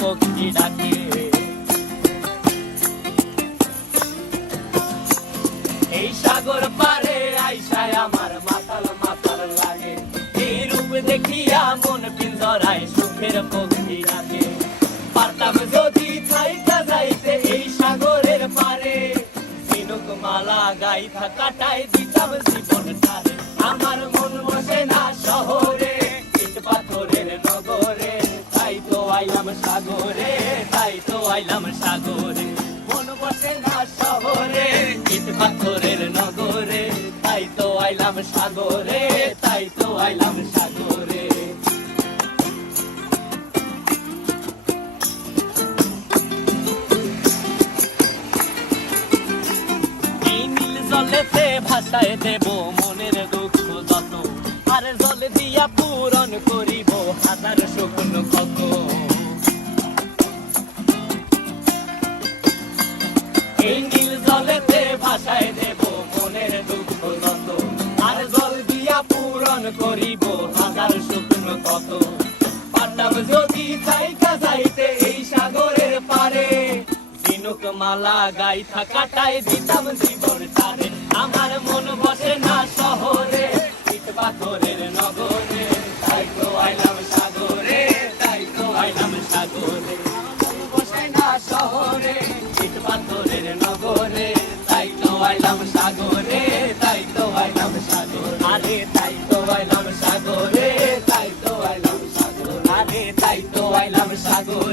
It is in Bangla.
পক্ষী ডাকে। এই সাগর পারে আইসায় আমার মাতাল মাতাল লাগে, এই রূপ দেখিয়া মন পিঞ্জরায় সুখের পক্ষী ডাকে। পারতাম যদি থাইকা যাইতে এই সাগরের পারে, ঝিনুক মালা গাইথা কাটাই দিতাম জীবনটারে। আমার মন বসে না শহরে, ইট পাথরের নগরে, তাই তো আইলাম সাগরে, তাই তো আইলাম সাগরে। মন বসে না শহরে, ইট পাথরের নগরে, তাই তো আইলাম সাগরে, তাই তো আইলাম সাগরে। জলেতে ভাসায় দেব মনের দুঃখ যত, আর জল দিয়া পূরণ করিব হাজার শুকনো ক্ষত। এই নীল জলেতে ভাসায় দেব মনের দুঃখ যত, আর জল দিয়া পূরণ করিব হাজার শুকনো ক্ষত। পারতাম যদি থাইকা যাইতে এই সাগরের পারে, ঝিনুক মালা গাইথা কাটাই দিতাম জীবনটারে। আমার মন বসে না শহরে, ইট পাথরের নগরে, তাই তো আইলাম সাগরে, তাই তো আইলাম সাগরে। মন বসে না শহরে, ইট পাথরের নগরে, তাই তো আইলাম সাগরে, তাই তো আইলাম সাগরে। আরে তাই তো আইলাম সাগরে, তাই তো আইলাম সাগরে। আরে তাই তো আইলাম সাগরে।